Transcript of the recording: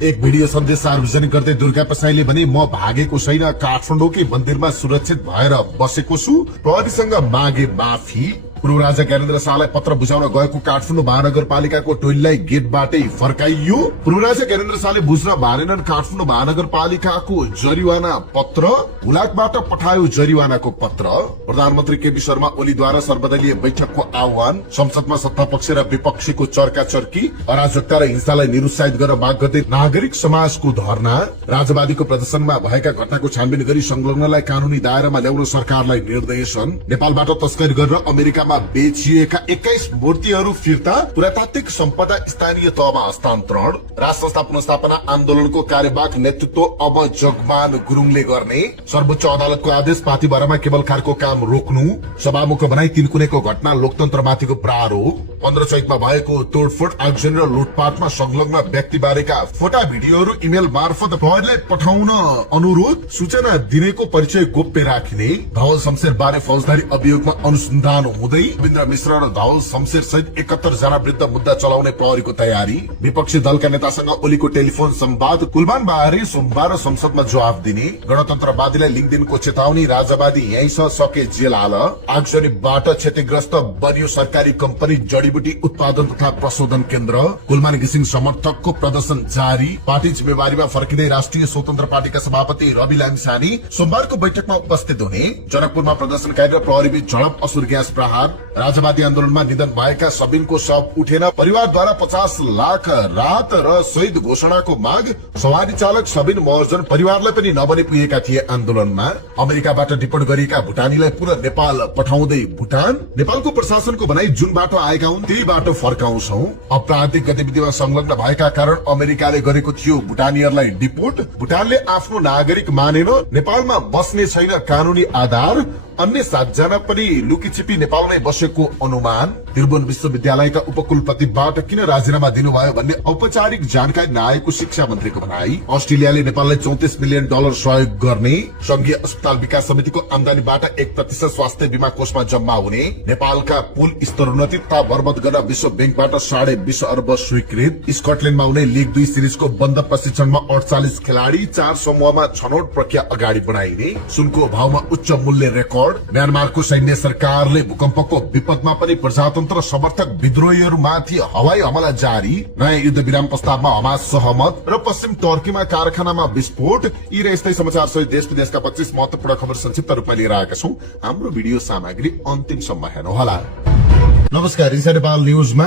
एक भिडियो सन्देश सार्वजनिक गर्दै दुर्गा प्रसाईले भने म भागेको छैन, काठमाडौँकै मन्दिरमा सुरक्षित भएर बसेको छु, प्रहरीसँग मागे माफी। पूर्व राजा ज्ञानेन्द्र शाहलाई पत्र बुझाउन गएको काठमाडौँ महानगरपालिकाको टोलीलाई गेटबाटै फर्काइयो। पूर्व राजा ज्ञानेन्द्र शाहले बुझ्न मानेनन् काठमाडौँ महानगरपालिकाको जरिवाना पत्र, हुलाकबाट पठायो जरिवानाको पत्र। प्रधानमन्त्री केपी शर्मा ओलीद्वारा सर्वदलीय बैठकको आह्वान, संसदमा सत्तापक्ष र विपक्षीको चर्का चर्की, अराजकता र हिंसालाई निरुत्साहित गर्न माग गर्दै नागरिक समाजको धरना, राजवादीको प्रदर्शनमा भएका घटनाको छानबिन गरी संलग्नलाई कानूनी दायरामा ल्याउन सरकारलाई निर्देशन, नेपालबाट तस्करी गरेर अमेरिकामा बेचिएका 21 मूर्तिहरू फिर्ता, पुरातात्विक सम्पदा स्थानीय तहमा हस्तान्तरण, राज संस्था पुनर्स्थापना आन्दोलनको कार्यवाहक नेतृत्व अब जगमान गुरुङले गर्ने, सर्वोच्च अदालतको आदेश पार्टीभरमा केवल खारको काम रोक्नु, सभामुख बनाई तिनकुनेको घटना लोकतन्त्रमाथिको प्रारोप, 15 चैतमा भएको तोडफोड आगजनी र लुटपाटमा संलग्न व्यक्ति बारेका फोटा भिडियोहरू इमेल मार्फत प्रहरीलाई पठाउन अनुरोध, सूचना दिनेको परिचय गोप्य राखिने, धवल शमशेर बारे फौजदारी अभियोगमा अनुसन्धान हुँदै रविन्द्र मिश्र र धवल शमशेर सहित 71 जना विरुद्ध मुद्दा चलाउने प्रहरीको तयारी, विपक्षी दलका नेतासँग ओलीको टेलिफोन संवाद, कुलमान बाहरी सोमबार संसदमा जवाफ दिने, गणतन्त्रवादीलाई लिङ्कदिनको चेतावनी, राजावादी यही सके जेल हाल, आगजनीबाट क्षतिग्रस्त बनियो सरकारी कम्पनी जडीबुटी उत्पादन तथा प्रशोधन केन्द्र, कुलमान घिसिङ समर्थकको प्रदर्शन जारी, पार्टी जिम्मेवारीमा फर्किँदै राष्ट्रिय स्वतन्त्र पार्टीका सभापति रवि लामिछाने सोमबारको बैठकमा उपस्थित हुने, जनकपुरमा प्रदर्शनकारी र प्रहरीबीच झडप, असुर ग्यास प्रहार, राजवादी आन्दोलनमा निधन भएका सबिनको शव उठेन, परिवारद्वारा 50 लाख राहत र शहीद घोषणाको माग, सवारी चालक सबिन महर्जन परिवारलाई पनि नबनी पुगेका थिए आन्दोलनमा, अमेरिकाबाट डिपोर्ट गरिएका भुटानीलाई पुनः नेपाल पठाउँदै भुटान, नेपालको प्रशासनको भनाई जुन बाटो आएका हुन् त्यही बाटो फर्काउँछौ, आपराधिक गतिविधिमा संलग्न भएका कारण अमेरिकाले गरेको थियो भुटानीहरूलाई डिपोर्ट, भुटानले आफ्नो नागरिक मानेन, नेपालमा बस्ने छैन कानूनी आधार, अन्य 7 जना पनि लुकीछिपी नेपालमै बसेको अनुमान, त्रिभुवन विश्वविद्यालयका उपकुलपतिबाट किन राजीनामा दिनुभयो भन्ने औपचारिक जानकारी नआएको शिक्षा मन्त्रीको भनाई, अस्ट्रेलियाले नेपाललाई $34 मिलियन सहयोग गर्ने, संघीय अस्पताल विकास समितिको आमदानीबाट 1% स्वास्थ्य बीमा कोषमा जम्मा हुने, नेपालका पुल स्तरोन्नति तथा मर्मत गर्न विश्व बैंकबाट 20.5 अर्ब स्वीकृत, स्कटल्याण्डमा हुने लीग 2 सिरिजको बन्द प्रशिक्षणमा 48 खेलाडी, 4 समूहमा छनौट प्रक्रिया अगाडि बढाइने, सुनको भावमा उच्च मूल्य रेकर्ड, म्यानमारको सैन्य सरकारले भूकम्पको विपदमा पनि प्रजातन्त्र समर्थक विद्रोहीहरूमाथि हवाई हमला जारी, नयाँ युद्ध विराम प्रस्तावमा हमास सहमत र पश्चिम टर्कीमा कारखानामा विस्फोट। यी र यस्तै समाचार सहित देश विदेशका 25 महत्वपूर्ण खबर संक्षिप्त रूपमा लिएर आएका छौं। हाम्रो भिडियो सामग्री अन्तिमसम्म हेर्नुहोला। नमस्कार, नेपाल न्यूजमा